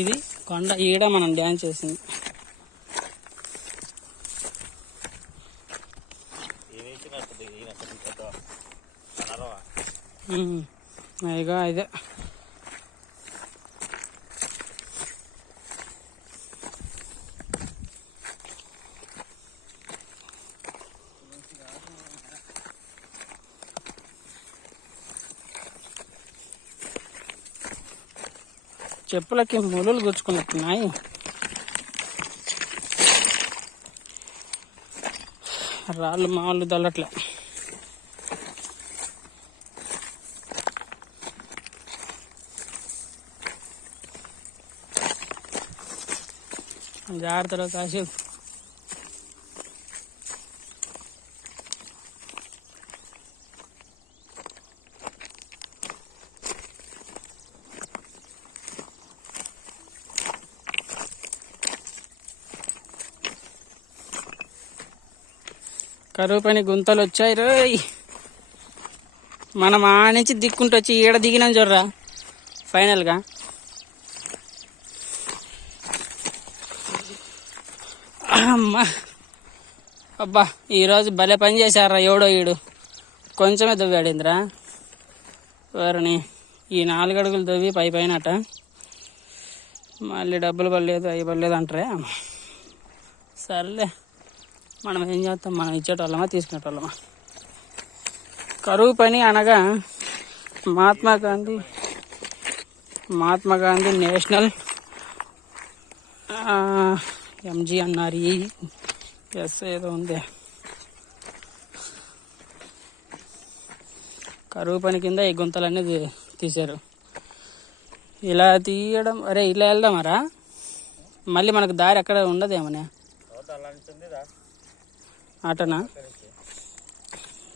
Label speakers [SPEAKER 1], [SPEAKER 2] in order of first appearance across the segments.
[SPEAKER 1] ఇది కొండ ఈడ మనం డ్యాన్స్ చేసింది. ఇదిగో ఇదే. చెప్పులకి ములులు గుచ్చుకున్నట్టున్నాయి. రాళ్ళు మామూలు దొల్లట్లే. జాగ్రత్తలో కాసి కరువు పని గుంతలు వచ్చాయి రోయ్. మనం ఆ నుంచి దిక్కుంటూ వచ్చి ఈడ దిగినాం చూడరా. ఫైనల్గా. అమ్మా. అబ్బా ఈరోజు భలే పని చేశారా ఎవడో ఈడు. కొంచెమే దవ్వాడిందిరా. వారిని ఈ నాలుగు అడుగులు దొవ్వి పై అట మళ్ళీ డబ్బులు పడలేదు అవి పడలేదు అంటారే. సర్లే. మనం ఏం చేస్తాం? మనం ఇచ్చేటోళ్ళమా? తీసుకునేటోళ్ళమా? కరువు పని అనగా మహాత్మా గాంధీ మహాత్మా గాంధీ నేషనల్ ఎంజీ అన్నారు. ఎస్ ఏదో ఉంది. కరువు పని కింద ఈ గుంతలన్నీ తీ- తీశారు. ఇలా తీయడం అరే ఇలా వెళ్దామరా? మళ్ళీ మనకు దారి ఎక్కడ ఉండదేమనే?
[SPEAKER 2] రోడ్డు అలా ఉంటుందిదా
[SPEAKER 1] ఆటనా?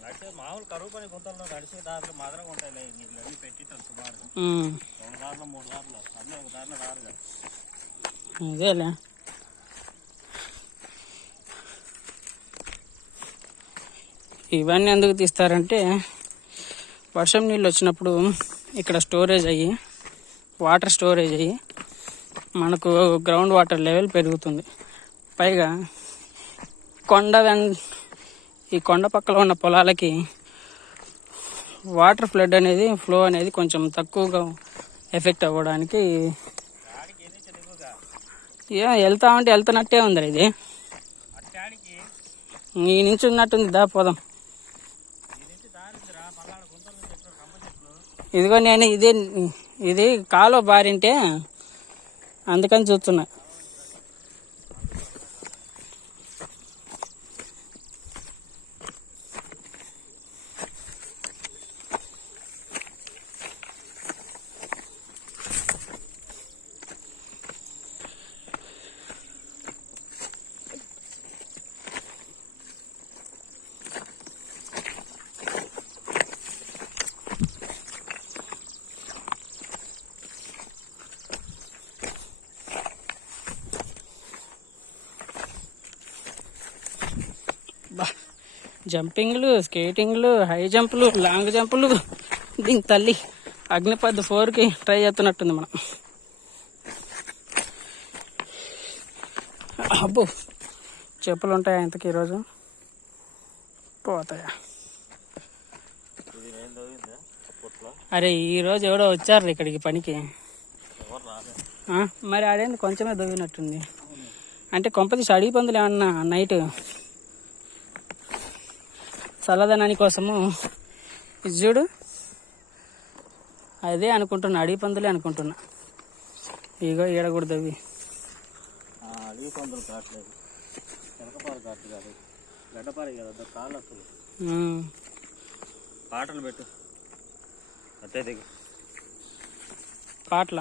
[SPEAKER 2] నడిచే మామూలు కరువు పని గుంతల్లో నడిచే దాంట్లో మాత్రం ఉంటాయి నీళ్ళు అన్ని పెట్టిట్టారు సుమారుగా.
[SPEAKER 1] ఉమ్,
[SPEAKER 2] రెండు దారిలో మూడు దారిలో అన్నీ ఒక దారిలో రారుగా.
[SPEAKER 1] ఇదేలే. ఇవన్నీ ఎందుకు తీస్తారంటే వర్షం నీళ్ళు వచ్చినప్పుడు ఇక్కడ స్టోరేజ్ అయ్యి వాటర్ స్టోరేజ్ అయ్యి మనకు గ్రౌండ్ వాటర్ లెవెల్ పెరుగుతుంది. పైగా కొండ వెన్ ఈ కొండ పక్కన ఉన్న పొలాలకి వాటర్ ఫ్లడ్ అనేది ఫ్లో అనేది కొంచెం తక్కువగా ఎఫెక్ట్ అవ్వడానికి
[SPEAKER 2] వెళ్తా
[SPEAKER 1] ఉంటే వెళ్తామంటే వెళ్తున్నట్టే ఉంది ఇది.
[SPEAKER 2] అట్టాడికి
[SPEAKER 1] నీ నుంచి ఉన్నట్టుంది దా పోదాం. ఇదిగో నేను ఇది ఇది కాలో బారింటే అందుకని చూస్తున్నా. జంపింగ్లు స్కేటింగ్లు హై జంపులు లాంగ్ జంపులు. దీని తల్లి అగ్నిపద్ ఫోర్కి ట్రై చేస్తున్నట్టుంది మనం. అబ్బో చెప్పులు ఉంటాయా ఇంతకీ ఈరోజు? పోతాయా? అరే ఈరోజు ఎవడో వచ్చారు ఇక్కడికి పనికి. మరి ఆడేంది కొంచెమే దొవినట్టుంది అంటే కొంపతీసి అడిగి పందులు ఏమన్నా నైట్? చల్లదనాని కోసము. ఇది చూడు. అదే అనుకుంటున్నా అడిగి పందులే అనుకుంటున్నా. ఇగో ఈడ కూడా దవ్వి.
[SPEAKER 2] ఆ, అడవి పందులు కావట్లేదు కాదు కదా కాళ్ళు. పాటలు పెట్టు. దిగు.
[SPEAKER 1] పాటల?